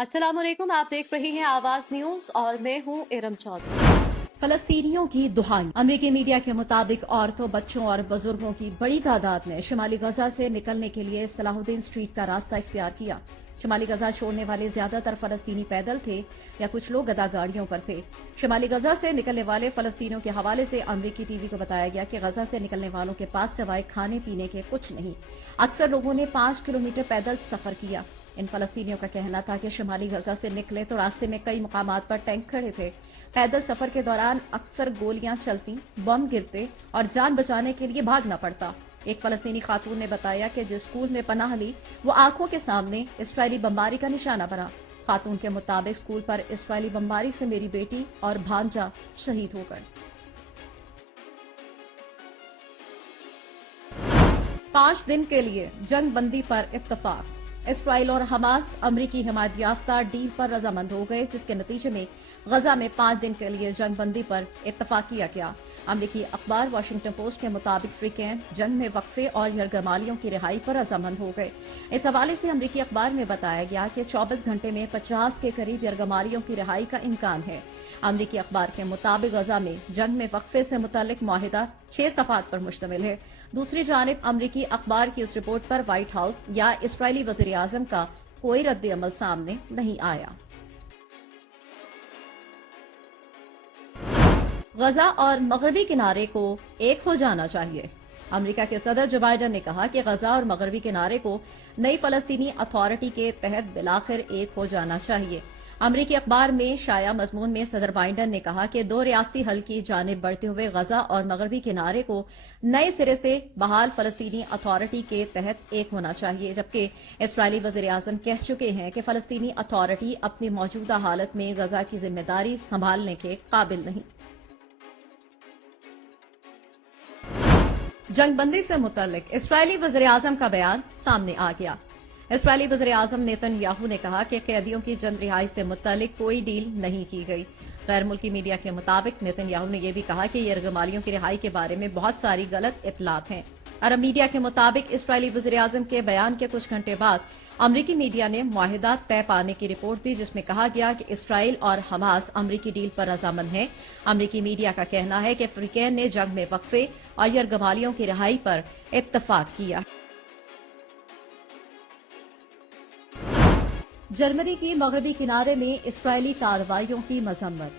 अस्सलाम वालेकुम, आप देख रहे हैं आवाज न्यूज और मैं हूं इरम चौधरी। फलस्तीनियों की दुहाई। अमरीकी मीडिया के मुताबिक औरतों, बच्चों और बुजुर्गों की बड़ी तादाद ने शुमाली गजा से निकलने के लिए सलाहुद्दीन स्ट्रीट का रास्ता इख्तियार किया। शुमाली गजा छोड़ने वाले ज्यादातर फलस्तीनी पैदल थे या कुछ लोग गदा गाड़ियों पर थे। शुमाली गजा से निकलने वाले फलस्तीनियों के हवाले से अमरीकी टीवी को बताया गया कि गजा से निकलने वालों के पास सिवाय खाने पीने के कुछ नहीं। अक्सर लोगों ने 5 किलोमीटर पैदल सफर किया। इन फलस्तीनियों का कहना था कि शुमाली गजा से निकले तो रास्ते में कई मुकामात पर टैंक खड़े थे। पैदल सफर के दौरान अक्सर गोलियां चलती, बम गिरते और जान बचाने के लिए भागना पड़ता। एक फलस्तीनी खातून ने बताया कि जिस स्कूल में पनाह ली वो आंखों के सामने इस्राएली बमबारी का निशाना बना। खातून के मुताबिक स्कूल पर इस्राएली बमबारी से मेरी बेटी और भांजा शहीद हो गए। 5 दिन के लिए जंग बंदी पर इत्तफाक। इसराइल और हमास अमरीकी हिमायत याफ्ता डील पर रजामंद हो गए, जिसके नतीजे में गजा में 5 दिन के लिए जंग बंदी पर इत्तफाक किया गया। अमरीकी अखबार वाशिंगटन पोस्ट के मुताबिक फ्रीकैन जंग में वक्फे और यरगमालियों की रिहाई पर रजामंद हो गए। इस हवाले से अमरीकी अखबार में बताया गया कि 24 घंटे में 50 के करीब यरगमालियों की रिहाई का इम्कान है। अमरीकी अखबार के मुताबिक गजा में जंग में वक्फे से मुतल्लिक मुआहिदा 6 सफ़ात पर मुश्तमिल है। दूसरी जानिब अमरीकी अखबार की उस रिपोर्ट पर व्हाइट हाउस या इसराइली वज़ीर आज़म का कोई रद्द अमल सामने नहीं आया। गजा और मगरबी किनारे को एक हो जाना चाहिए। अमेरिका के सदर जो बाइडन ने कहा कि गजा और मगरबी किनारे को नई फलस्तीनी अथॉरिटी के तहत बिलाखिर एक हो जाना चाहिए। अमरीकी अखबार में शाया मजमून में सदर बाइडन ने कहा कि 2 रियासती हल की जानिब बढ़ते हुए गजा और मगरबी किनारे को नए सिरे से बहाल फलस्तीनी अथॉरिटी के तहत एक होना चाहिए, जबकि इसराइली वज़ीर आज़म कह चुके हैं कि फलस्तीनी अथॉरिटी अपनी मौजूदा हालत में गजा की जिम्मेदारी संभालने के काबिल नहीं। जंगबंदी से मुतल्लिक इसराइली वज़ीर आज़म का बयान सामने आ गया। इसराइली वज़ीर आज़म नेतन्याहू ने कहा कि कैदियों की जल्द रिहाई से मुतल्लिक कोई डील नहीं की गई। गैर मुल्की मीडिया के मुताबिक नेतन्याहू ने यह भी कहा कि यरगमालियों की रिहाई के बारे में बहुत सारी गलत इतलात हैं। अरब मीडिया के मुताबिक इसराइली वज़ीर आज़म के बयान के कुछ घंटे बाद अमरीकी मीडिया ने मुआहिदा तय पाने की रिपोर्ट दी, जिसमें कहा गया कि इसराइल और हमास अमरीकी डील पर रजामंद हैं। अमरीकी मीडिया का कहना है कि फ्रीकैन ने जंग में वक्फे और यरगमालियों की रिहाई पर इत्तफाक किया। जर्मनी की मगरबी किनारे में इसराइली कार्रवाइयों की मजम्मत।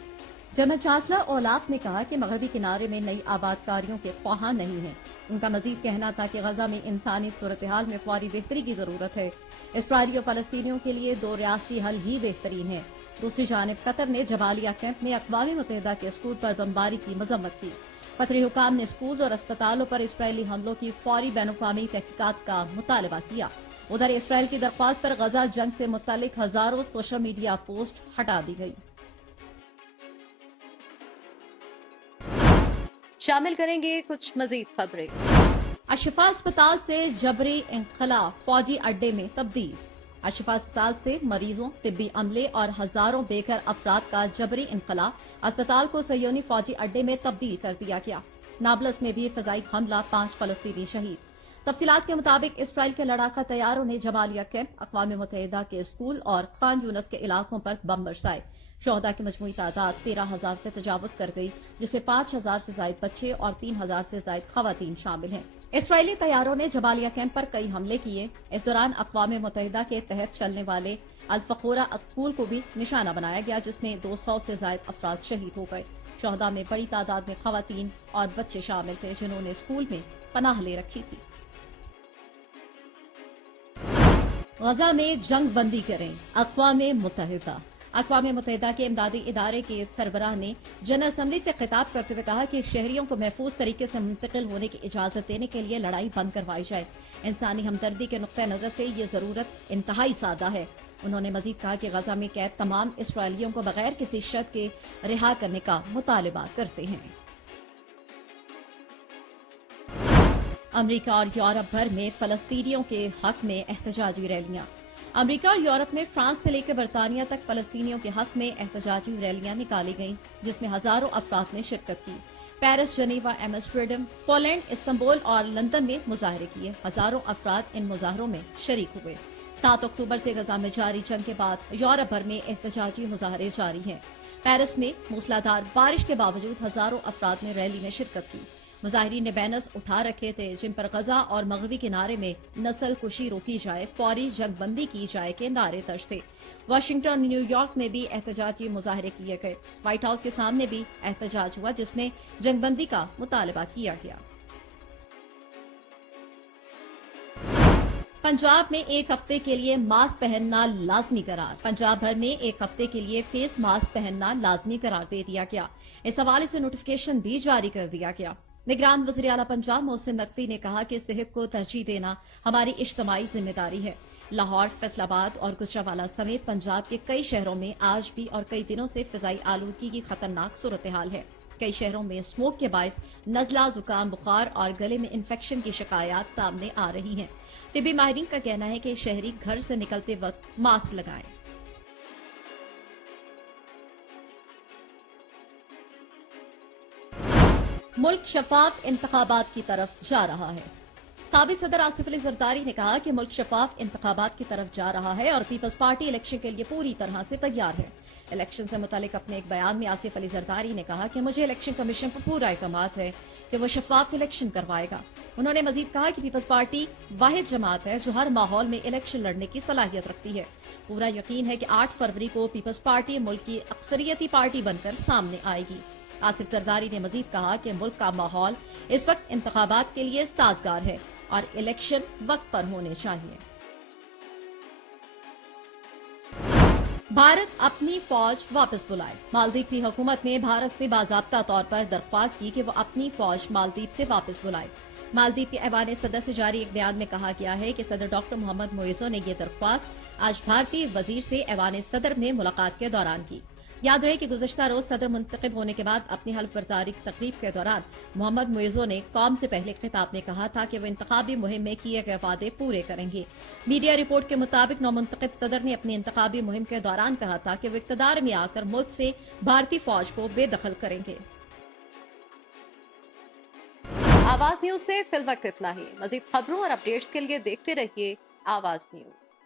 जर्मन चांसलर ओलाफ ने कहा कि मगरबी किनारे में नई आबादकारियों के ख्वाहां नहीं है। उनका मजीद कहना था कि गजा में इंसानी सूरत हाल में फौरी बेहतरी की जरूरत है। इसराइली और फलस्तीनियों के लिए 2 रियासती हल ही बेहतरीन है। दूसरी जानिब कतर ने जबालिया कैंप में अक़वाम मुत्तहिदा के स्कूल पर बमबारी की मजम्मत की। कतरी हुकाम ने स्कूल और अस्पतालों पर इसराइली हमलों की फौरी बैनुक़वामी तहकीकात का मुतालबा किया। उधर इसराइल की दरख्वास्त पर गजा जंग से मुतल्लिक हजारों सोशल मीडिया पोस्ट हटा दी गई। शामिल करेंगे कुछ मजीद खबरें। अशफा अस्पताल से जबरी इंखला फौजी अड्डे में तब्दील। अशफा अस्पताल से मरीजों, तिब्बी अमले और हजारों बेघर अफराद का जबरी इंखला अस्पताल को सयोनी फौजी अड्डे में तब्दील कर दिया गया। नाबलस में भी फजाई हमला, 5 फलस्तीनी शहीद। तफसीलात के मुताबिक इसराइल के लड़ाका तैयारों ने जबालिया कैंप, अक़वाम मुत्तहिदा के स्कूल और खान यूनस के इलाकों पर बम बरसाए। शोहदा की मजमूई तादाद 13,000 से तजावुज कर गई, जिसमें 5,000 से ज्यादा बच्चे और 3,000 से ज्यादा खवातीन शामिल हैं। इसराइली तैयारों ने जबालिया कैंप पर कई हमले किए। इस दौरान अक़वाम मुत्तहिदा के तहत चलने वाले अल-फ़ख़ूरा स्कूल को भी निशाना बनाया गया, जिसमें 200 से ज्यादा अफराद शहीद हो गए। शोहदा में बड़ी तादाद में खवातीन और बच्चे शामिल थे, जिन्होंने स्कूल में पनाह ले रखी थी। गजा में जंग बंदी करें, अक़वाम मुत्तहिदा। अक़वाम मुत्तहिदा के इमदादी इदारे के सरबराह ने जनरल असम्बली से खिताब करते हुए कहा कि शहरियों को महफूज तरीके से मुंतकिल होने की इजाजत देने के लिए लड़ाई बंद करवाई जाए। इंसानी हमदर्दी के नुक्ता नजर से ये जरूरत इंतहाई सादा है। उन्होंने मजीद कहा कि गजा में कैद तमाम इसराइलियों को बगैर किसी शर्त के रिहा करने का मुतालबा करते हैं। अमरीका और यूरोप भर में फलस्तीनियों के हक में एहतजाजी रैलियां। अमरीका और यूरोप में फ्रांस से लेकर बरतानिया तक फलस्तीनियों के हक में एहतजाजी रैलियां निकाली गईं, जिसमें हजारों अफराद ने शिरकत की। पेरिस, जनीवा, एम्स्टर्डम, पोलैंड, इस्तांबुल और लंदन में मुजाहरे किए। हजारों अफराद इन मुजाहरों में शरीक हुए। 7 अक्टूबर से गजा में जारी जंग के बाद यूरोप भर में एहतजाजी मुजाहरे जारी हैं। पेरिस में मूसलाधार बारिश के बावजूद हजारों अफराद ने रैली में शिरकत की। मुजाहिरीन ने बैनर्स उठा रखे थे जिन पर गजा और मगरबी किनारे में नस्ल कुशी रोकी जाए, फौरी जंगबंदी की जाए के नारे दर्ज थे। वाशिंगटन और न्यूयॉर्क में भी एहतजाजी मुजाहरे किए गए। व्हाइट हाउस के सामने भी एहतजाज हुआ जिसमें जंगबंदी का मुतालबा किया गया। पंजाब में एक हफ्ते के लिए मास्क पहनना लाजमी करार। पंजाब भर में एक हफ्ते के लिए फेस मास्क पहनना लाजमी करार दे दिया गया। इस हवाले से नोटिफिकेशन भी जारी कर दिया गया। निगरान वज़ीर आला पंजाब मोहसिन नकवी ने कहा कि सेहत को तरजीह देना हमारी इज्तिमाई जिम्मेदारी है। लाहौर, फैसलाबाद और गुजरांवाला समेत पंजाब के कई शहरों में आज भी और कई दिनों से फिजाई आलूदगी की खतरनाक सूरत हाल है। कई शहरों में स्मोक के बायस नजला, जुकाम, बुखार और गले में इन्फेक्शन की शिकायत सामने आ रही हैं। तिब्बी माहिरीन का कहना है कि शहरी घर से निकलते वक्त मास्क लगाएं। मुल्क शफाफ इंतखाबात की तरफ जा रहा है। साबिक सदर आसिफ अली जरदारी ने कहा कि मुल्क शफाफ इंतखाबात की तरफ जा रहा है और पीपल्स पार्टी इलेक्शन के लिए पूरी तरह से तैयार है। इलेक्शन से मुतालिक अपने एक बयान में आसिफ अली जरदारी ने कहा कि मुझे इलेक्शन कमीशन पर पूरा एतमाद है कि वो शफाफ इलेक्शन करवाएगा। उन्होंने मजीद कहा कि पीपल्स पार्टी वाहिद जमात है जो हर माहौल में इलेक्शन लड़ने की सलाहियत रखती है। पूरा यकीन है कि 8 फरवरी को पीपल्स पार्टी मुल्क की अक्सरियती पार्टी बनकर सामने आएगी। आसिफ जरदारी ने मजीद कहा कि मुल्क का माहौल इस वक्त इंतखाबात के लिए साजगार है और इलेक्शन वक्त पर होने चाहिए। भारत अपनी फौज वापस बुलाए। मालदीव की हुकूमत ने भारत से बाज़ाब्ता तौर पर दरख्वास्त की कि वो अपनी फौज मालदीव से वापस बुलाए। मालदीव के ऐवान सदर से जारी एक बयान में कहा गया है कि सदर डॉक्टर मोहम्मद मोइज़ो ने ये दरख्वास्त आज भारतीय वजीर से ऐवान सदर में मुलाकात के दौरान की। याद रहे कि गुज़श्ता रोज सदर मुंतखब होने के बाद अपनी हल्फ बर्दारी तकरीब के दौरान मोहम्मद मोइज़ो ने कौम से पहले खिताब में कहा था कि वो इंतखाबी मुहिम में किए गए वादे पूरे करेंगे। मीडिया रिपोर्ट के मुताबिक नौमुंतखब सदर ने अपनी इंतखाबी मुहिम के दौरान कहा था कि वो इक़्तिदार में आकर मुल्क से भारतीय फौज को बेदखल करेंगे। आवाज न्यूज से फिल वक्त इतना ही। मजीद खबरों और अपडेट्स के लिए देखते रहिए आवाज न्यूज।